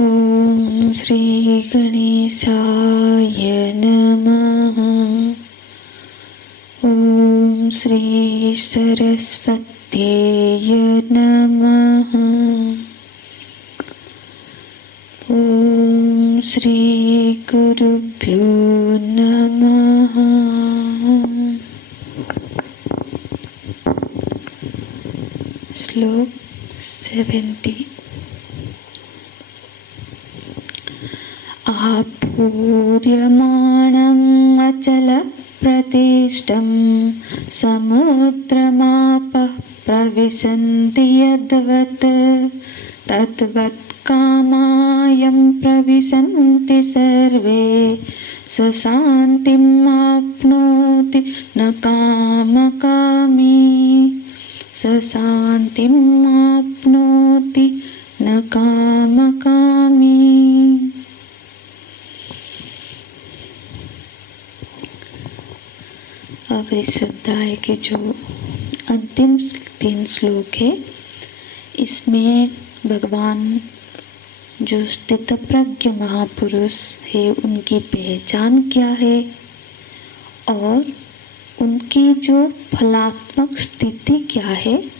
ओम श्री गणेशाय नमः। ओम श्री सरस्वत्यै नमः। ओम श्री गुरुभ्यो नमः। श्लोक 70। आपूर्यमाणम् अचलप्रतिष्ठं समुद्रमापः प्रविशन्ति यद्वत् तद्वत् कामायं प्रविशन्ति सर्वे स शान्तिम् आप्नोति न कामकामी। स शान्तिम् आप्नोति न कामकामी। अब इस अध्याय के जो अंतिम 3 श्लोक है, इसमें भगवान जो स्थितप्रज्ञ महापुरुष है उनकी पहचान क्या है और उनकी जो फलात्मक स्थिति क्या है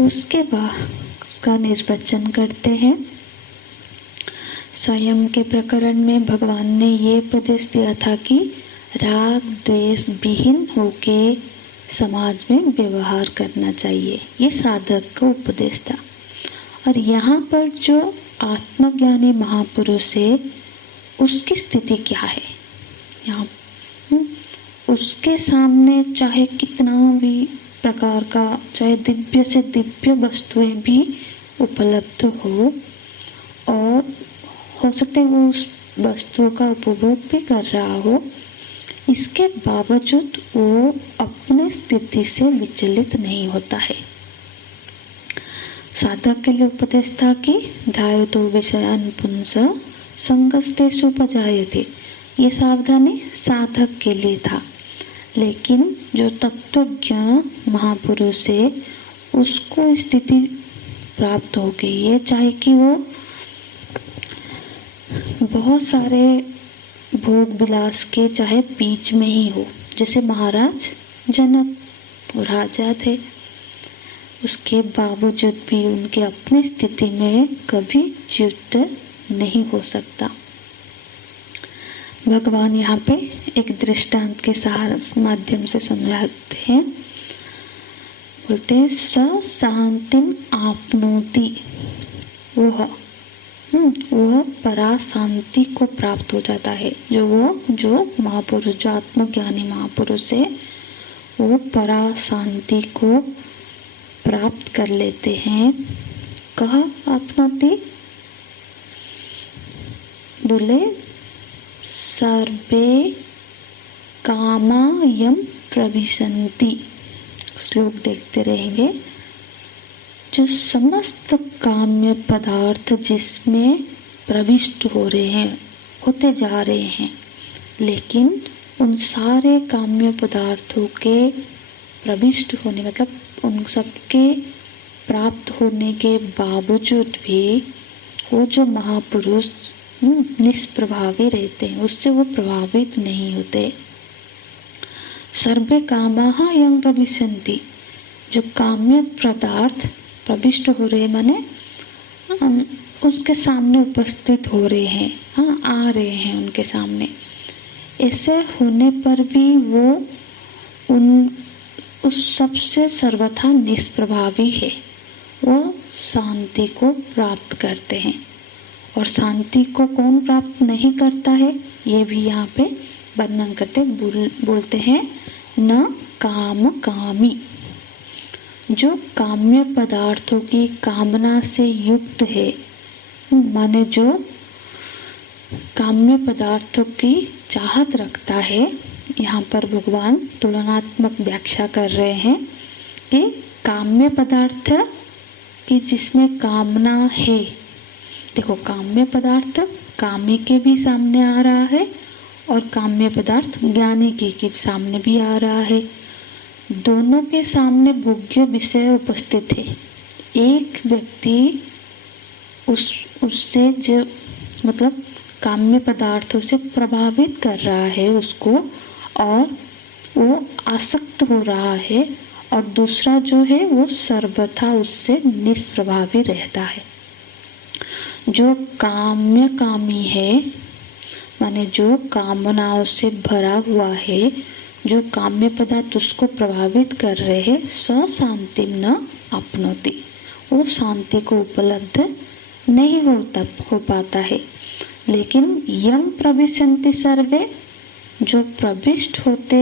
उसके बाद उसका निर्वचन करते हैं। स्वयं के प्रकरण में भगवान ने ये उपदेश दिया था कि राग द्वेष विहीन होके समाज में व्यवहार करना चाहिए, ये साधक का उपदेश था। और यहाँ पर जो आत्मज्ञानी महापुरुष है उसकी स्थिति क्या है, यहाँ उसके सामने चाहे कितना भी प्रकार का, चाहे दिव्य से दिव्य वस्तुएं भी उपलब्ध हो और हो सकते हैं वो उस वस्तुओं का उपभोग भी कर रहा हो, इसके बावजूद वो अपने स्थिति से विचलित नहीं होता है। साधक के लिए उपदेश था कि ध्यायतो विषयान् पुंस संगस्तेषु उपजायते। ये सावधानी साधक के लिए था, लेकिन जो तत्वज्ञ महापुरुष है उसको स्थिति प्राप्त हो गई है, चाहे कि वो बहुत सारे भोग विलास के चाहे बीच में ही हो, जैसे महाराज जनक वो राजा थे, उसके बावजूद भी उनके अपनी स्थिति में कभी च्युत नहीं हो सकता। भगवान यहाँ पे एक दृष्टांत के माध्यम से समझाते हैं। बोलते हैं स शांतिं आपनोति, वह परा शांति को प्राप्त हो जाता है। जो महापुरुष, जो आत्मज्ञानी महापुरुष है वो परा शांति को प्राप्त कर लेते हैं। कहा आपनोति, बोले सर्वे कामायं प्रविशन्ति। श्लोक देखते रहेंगे। जो समस्त काम्य पदार्थ जिसमें प्रविष्ट हो रहे हैं, होते जा रहे हैं, लेकिन उन सारे काम्य पदार्थों के प्रविष्ट होने मतलब उन सबके प्राप्त होने के बावजूद भी वो जो महापुरुष निष्प्रभावी रहते हैं, उससे वो प्रभावित नहीं होते। सर्वे कामाः यं प्रविशन्ति, जो काम्य पदार्थ प्रविष्ट हो रहे माने उसके सामने उपस्थित हो रहे हैं, हाँ आ रहे हैं उनके सामने, ऐसे होने पर भी वो उस सबसे सर्वथा निष्प्रभावी है। वो शांति को प्राप्त करते हैं। और शांति को कौन प्राप्त नहीं करता है, ये भी यहाँ पे वर्णन करते बोलते हैं न काम कामी। जो काम्य पदार्थों की कामना से युक्त है, माने जो काम्य पदार्थों की चाहत रखता है, यहाँ पर भगवान तुलनात्मक व्याख्या कर रहे हैं कि काम्य पदार्थ की जिसमें कामना है, देखो काम्य पदार्थ कामी के भी सामने आ रहा है और काम्य पदार्थ ज्ञानी के सामने भी आ रहा है। दोनों के सामने भोग्य विषय उपस्थित है। एक व्यक्ति उससे जो मतलब काम्य पदार्थों से प्रभावित कर रहा है उसको, और वो आसक्त हो रहा है, और दूसरा जो है वो सर्वथा उससे निष्प्रभावी रहता है। जो कामी है माने जो कामनाओं से भरा हुआ है, जो काम्य पदार्थ उसको प्रभावित कर रहे हैं, स शांति न आपनोति, वो शांति को उपलब्ध नहीं हो पाता है। लेकिन यम प्रविशन्ति सर्वे, जो प्रविष्ट होते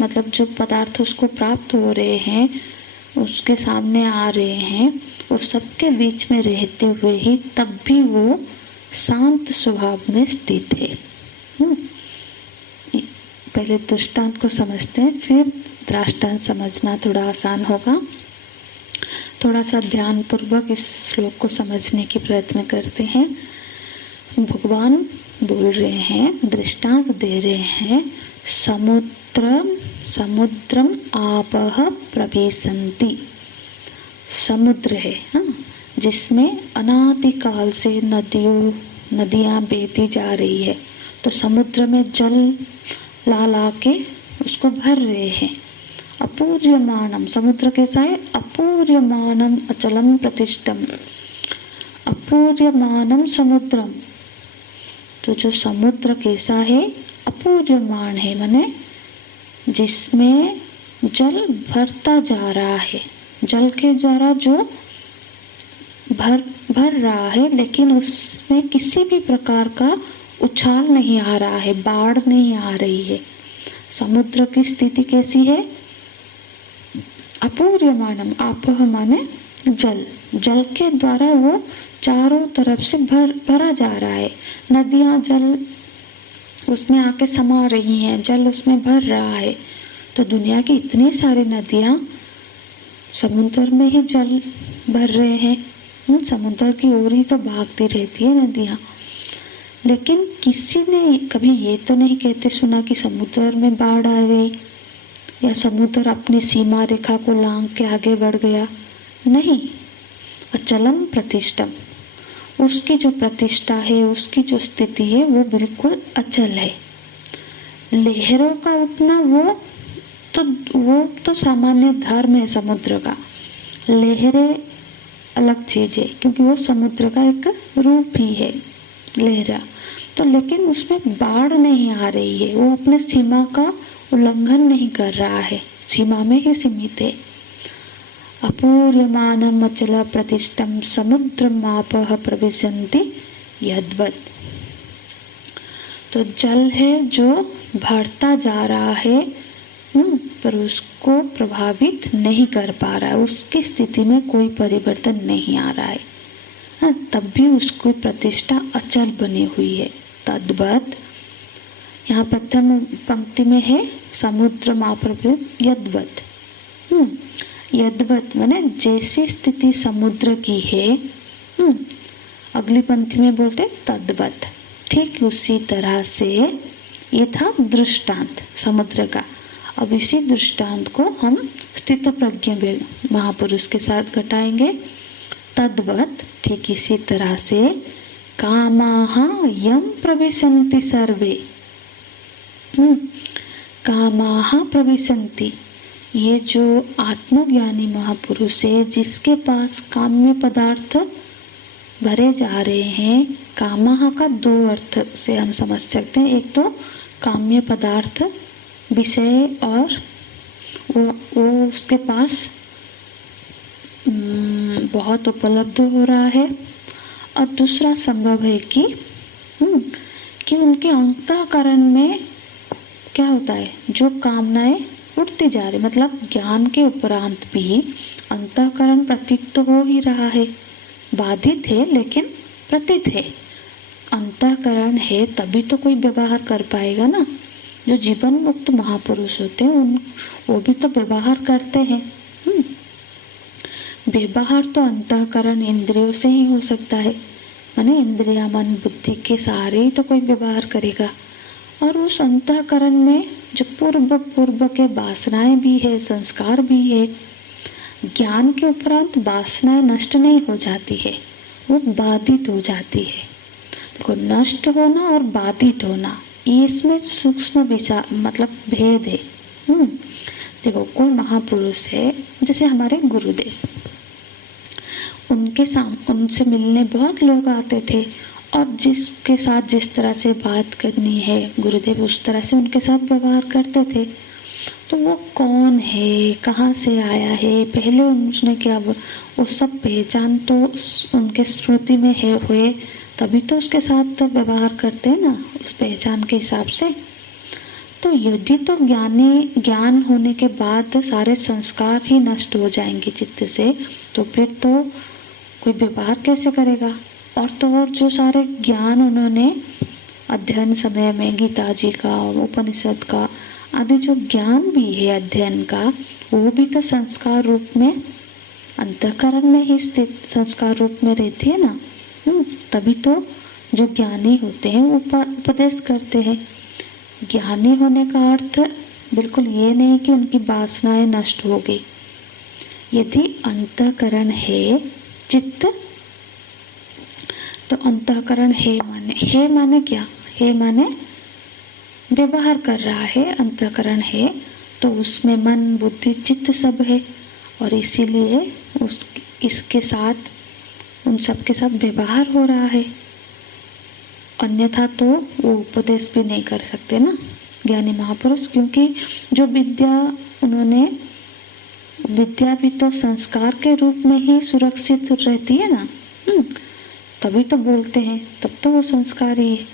मतलब जो पदार्थ उसको प्राप्त हो रहे हैं, उसके सामने आ रहे हैं, वो सबके बीच में रहते हुए ही तब भी वो शांत स्वभाव में स्थित है। पहले दृष्टांत को समझते हैं, फिर दृष्टांत समझना थोड़ा आसान होगा। थोड़ा सा ध्यान पूर्वक इस श्लोक को समझने की प्रयत्न करते हैं। भगवान बोल रहे हैं, दृष्टांत दे रहे हैं, समुद्रम आपः प्रविशन्ति। समुद्र है जिसमें अनादिकाल से नदियां बहती जा रही है। तो समुद्र में जल ला के उसको भर रहे हैं। अपूर्यमानम, समुद्र कैसा है? अपूर्यमानम अचलम प्रतिष्ठम, अपूर्यमानम समुद्रम। तो जो समुद्र कैसा है? अपूर्यमान है, माने जिसमें जल भरता जा रहा है, जल के द्वारा जो भर रहा है, लेकिन उसमें किसी भी प्रकार का उछाल नहीं आ रहा है, बाढ़ नहीं आ रही है। समुद्र की स्थिति कैसी है? अपूर्यमानम, आपह माने जल, जल के द्वारा वो चारों तरफ से भरा जा रहा है। नदियां जल उसमें आके समा रही हैं, जल उसमें भर रहा है। तो दुनिया की इतनी सारी नदियां समुद्र में ही जल भर रहे हैं, समुद्र की ओर ही तो भागती रहती है नदियां। लेकिन किसी ने कभी ये तो नहीं कहते सुना कि समुद्र में बाढ़ आ गई या समुद्र अपनी सीमा रेखा को लांघ के आगे बढ़ गया। नहीं, अचलम प्रतिष्ठम, उसकी जो प्रतिष्ठा है, उसकी जो स्थिति है वो बिल्कुल अचल है। लहरों का उठना वो तो सामान्य धर्म है समुद्र का। लहरें अलग चीज है, क्योंकि वो समुद्र का एक रूप ही है लहरा। तो लेकिन उसमें बाढ़ नहीं आ रही है, वो अपने सीमा का उल्लंघन नहीं कर रहा है, सीमा में ही सीमित है। अपूर्यमानम अचल प्रतिष्ठम समुद्रमापः प्रविशन्ति यद्वत्। तो जल है जो बढ़ता जा रहा है, पर उसको प्रभावित नहीं कर पा रहा है, उसकी स्थिति में कोई परिवर्तन नहीं आ रहा है, तब भी उसकी प्रतिष्ठा अचल बनी हुई है। तद्वत्, यहाँ प्रथम पंक्ति में है समुद्रमापः यद्वत्। यद्वत् माने जैसी स्थिति समुद्र की है, अगली पंक्ति में बोलते तद्वत्, ठीक उसी तरह से। ये था दृष्टांत समुद्र का। अब इसी दृष्टांत को हम स्थित प्रज्ञ महापुरुष के साथ घटाएंगे। तद्वत्, ठीक इसी तरह से, कामाः यम प्रविशन्ति सर्वे, कामाः प्रविशन्ति, ये जो आत्मज्ञानी महापुरुष है जिसके पास काम्य पदार्थ भरे जा रहे हैं। कामाः का दो अर्थ से हम समझ सकते हैं। एक तो काम्य पदार्थ विषय, और वो उसके पास बहुत उपलब्ध हो रहा है। और दूसरा संभव है कि उनके अंतःकरण में क्या होता है, जो कामनाएं उठती जा रही, मतलब ज्ञान के उपरांत भी अंतःकरण प्रतीत तो हो ही रहा है, बाधित है लेकिन प्रतीत है। अंतःकरण है तभी तो कोई व्यवहार कर पाएगा ना। जो जीवन मुक्त महापुरुष होते हैं वो भी तो व्यवहार करते हैं। व्यवहार तो अंतःकरण इंद्रियों से ही हो सकता है, माने इंद्रिया मन बुद्धि के सहारे ही तो कोई व्यवहार करेगा। और उस अंतःकरण में जो पूर्व पूर्व के वासनाएं भी है, संस्कार भी है। ज्ञान के उपरांत वासनाएं नष्ट नहीं हो जाती है, वो बाधित हो जाती है। देखो, नष्ट होना और बाधित होना, ये इसमें सूक्ष्म विचार मतलब भेद है। देखो, कोई महापुरुष है, जैसे हमारे गुरुदेव, उनसे मिलने बहुत लोग आते थे और जिसके साथ जिस तरह से बात करनी है, गुरुदेव उस तरह से उनके साथ व्यवहार करते थे। तो वो कौन है, कहाँ से आया है, पहले उसने क्या, वो सब पहचान तो उनके स्मृति में है हुए, तभी तो उसके साथ तो व्यवहार करते हैं ना, उस पहचान के हिसाब से। तो यदि तो ज्ञान होने के बाद सारे संस्कार ही नष्ट हो जाएंगे चित्त से, तो फिर तो कोई व्यवहार कैसे करेगा। और तो और जो सारे ज्ञान उन्होंने अध्ययन समय में गीता जी का, उपनिषद का आदि जो ज्ञान भी है अध्ययन का, वो भी तो संस्कार रूप में अंतःकरण में ही स्थित संस्कार रूप में रहती है ना। तभी तो जो ज्ञानी होते हैं वो उपदेश करते हैं। ज्ञानी होने का अर्थ बिल्कुल ये नहीं कि उनकी वासनाएं नष्ट हो गई। यदि अंतःकरण है चित्त, तो अंतःकरण है माने क्या, है माने व्यवहार कर रहा है, अंतःकरण है तो उसमें मन बुद्धि चित्त सब है, और इसीलिए इसके साथ उन सब के साथ व्यवहार हो रहा है। अन्यथा तो वो उपदेश भी नहीं कर सकते ना ज्ञानी महापुरुष, क्योंकि जो विद्या भी तो संस्कार के रूप में ही सुरक्षित रहती है ना। तभी तो बोलते हैं, तब तो वो संस्कार ही है।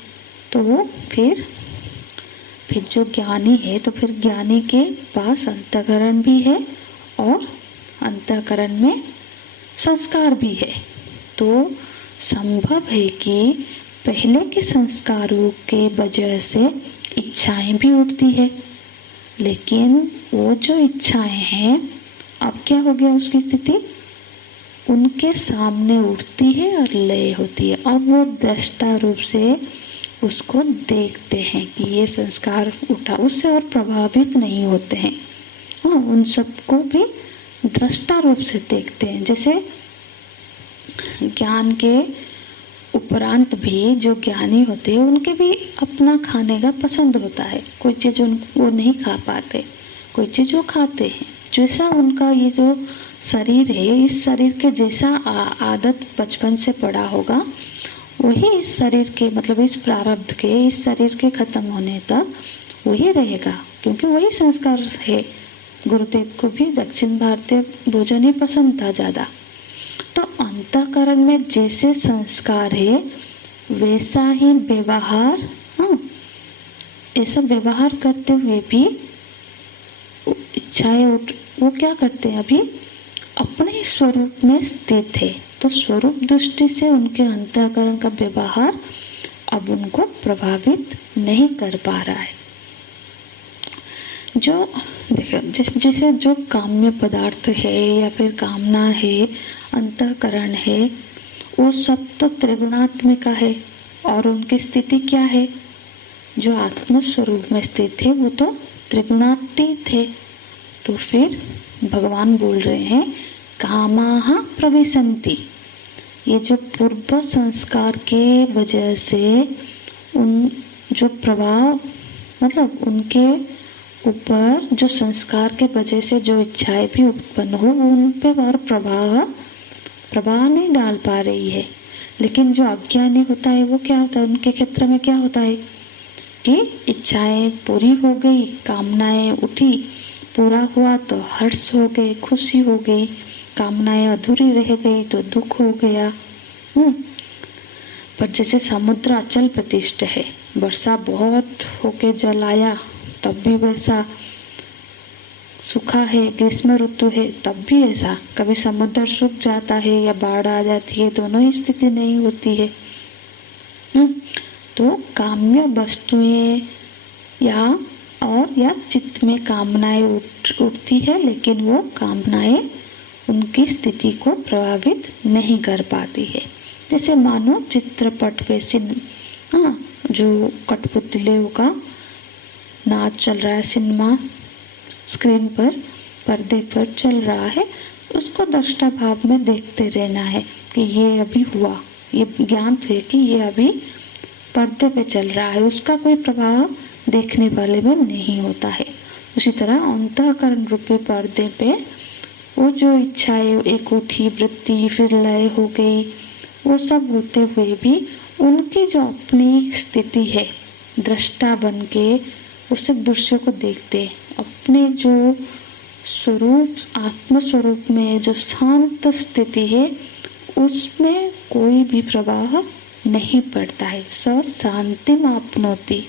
तो वो फिर जो ज्ञानी है, तो फिर ज्ञानी के पास अंतःकरण भी है और अंतःकरण में संस्कार भी है। तो संभव है कि पहले के संस्कारों के वजह से इच्छाएं भी उठती है, लेकिन वो जो इच्छाएं हैं अब क्या हो गया, उसकी स्थिति उनके सामने उठती है और लय होती है, और वो दृष्टा रूप से उसको देखते हैं कि ये संस्कार उठा, उससे और प्रभावित नहीं होते हैं। उन सबको भी दृष्टा रूप से देखते हैं। जैसे ज्ञान के उपरांत भी जो ज्ञानी होते हैं उनके भी अपना खाने का पसंद होता है। कोई चीज़ वो नहीं खा पाते, कोई चीज़ वो खाते हैं। जैसा उनका ये जो शरीर है, इस शरीर के जैसा आदत बचपन से पड़ा होगा, वही इस शरीर के मतलब इस प्रारब्ध के, इस शरीर के खत्म होने तक वही रहेगा, क्योंकि वही संस्कार है। गुरुदेव को भी दक्षिण भारतीय भोजन ही पसंद था ज़्यादा। तो अंतःकरण में जैसे संस्कार है वैसा ही व्यवहार, ऐसा व्यवहार करते हुए भी इच्छाएं वो क्या करते हैं, अभी अपने स्वरूप में स्थित है। तो स्वरूप दृष्टि से उनके अंतःकरण का व्यवहार अब उनको प्रभावित नहीं कर पा रहा है। जो देखो, जैसे जो काम्य पदार्थ है या फिर कामना है, अंतःकरण है, वो सब तो त्रिगुणात्मिका है, और उनकी स्थिति क्या है, जो आत्म स्वरूप में स्थित है वो तो त्रिगुणातीत है। तो फिर भगवान बोल रहे हैं कामाः प्रविशन्ति। ये जो पूर्व संस्कार के वजह से उन जो प्रभाव मतलब उनके ऊपर जो संस्कार के वजह से जो इच्छाएं भी उत्पन्न हो, उन पे और प्रभाव नहीं डाल पा रही है। लेकिन जो अज्ञानी होता है वो क्या होता है, उनके क्षेत्र में क्या होता है कि इच्छाएं पूरी हो गई, कामनाएं उठी, पूरा हुआ तो हर्ष हो गए, खुशी हो गई, कामनाएं अधूरी रह गई तो दुख हो गया। पर जैसे समुद्र अचल प्रतिष्ठ है, वर्षा बहुत होके जल आया तब भी वैसा, सूखा है, ग्रीष्म ऋतु है तब भी ऐसा, कभी समुद्र सूख जाता है या बाढ़ आ जाती है, दोनों ही स्थिति नहीं होती है। तो काम्य वस्तुएं या चित्त में कामनाएं उठती है, लेकिन वो कामनाएं उनकी स्थिति को प्रभावित नहीं कर पाती है। जैसे मानो चित्रपट पे जो कठपुतलियों का नाच चल रहा है, सिनेमा स्क्रीन पर, पर्दे पर चल रहा है, उसको दृष्टा भाव में देखते रहना है कि ये अभी हुआ, ये ज्ञान है कि ये अभी पर्दे पे चल रहा है, उसका कोई प्रभाव देखने वाले में नहीं होता है। उसी तरह अंतःकरण रूपी पर्दे पे वो जो इच्छाएं एक उठी वृत्ति फिर लय हो गई, वो सब होते हुए भी उनकी जो अपनी स्थिति है, दृष्टा बन के उस दृश्य को देखते, अपने जो स्वरूप आत्म स्वरूप में जो शांत स्थिति है उसमें कोई भी प्रभाव नहीं पड़ता है। स शांति आपनोति,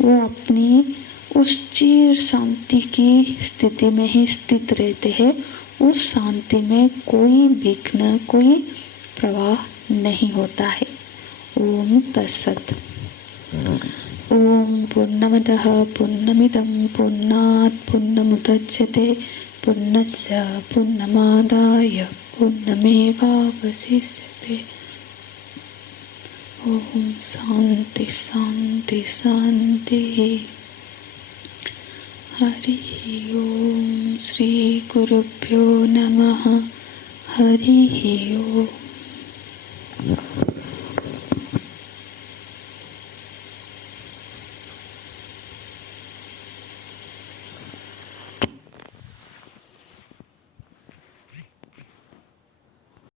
वो अपनी उस चिर शांति की स्थिति में ही स्थित रहते हैं। उस शांति में कोई विघ्न, कोई प्रवाह नहीं होता है। ओम तत्सत। ओम पूर्णमदः पूर्णमिदं पूर्णात् पूर्णमुदच्यते पूर्णस्य पूर्णमादाय पूर्णमेवावशिष्यते। ओम शांति शांति शांति। हरि ओम। श्री गुरुभ्यो नमः। हरि ओम।